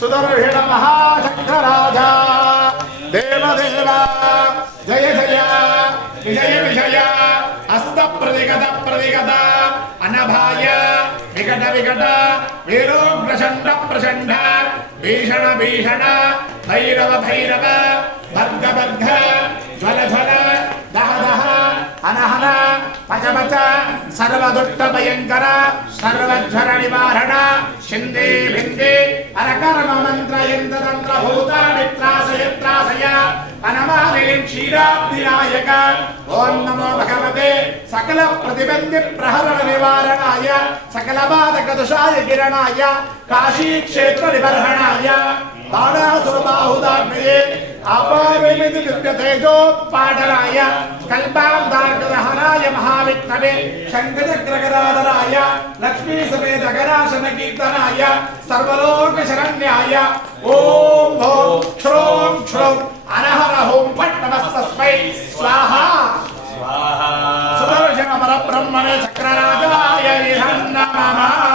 सुदर्शन महाशंकराज देवदेव जय जय विजय विजय हस्त प्रतिगत प्रतिगत अनभाय विकट विकट वीरोग्रचंड प्रचंड भीषण भीषण भैरव भैरव भर्ग भर्ग ज्वल ज्वल दह दह हन हन पच पच सर्वदुष्ट भयंकर सर्वज्वर निवारण शिंदे भिंदे अरकर्म मंत्र यंत्र तंत्र भूतानि त्रासय त्रासय अनमालिं क्षीराब्धिनायक ओम नमो भगवते सकल प्रतिबंध प्रहरण निवारणाय सकल बाधक दोषाय किरणाय काशी क्षेत्र निबर्हणाय बाणासुर बाहुदाग्नये अपारमित दिव्य तेजोत्पादनाय कल्पांधार्गदहनाय महाविष्णवे शंखचक्रगदाधराय लक्ष्मी समेत गणाशन कीर्तनाय सर्वलोक शरण्याय ओम भौं श्रों श्रों अनहर हों फट् नमस्तस्मै स्वाहा स्वाहा सुदर्शन परब्रह्मणे चक्रराजाय नमः।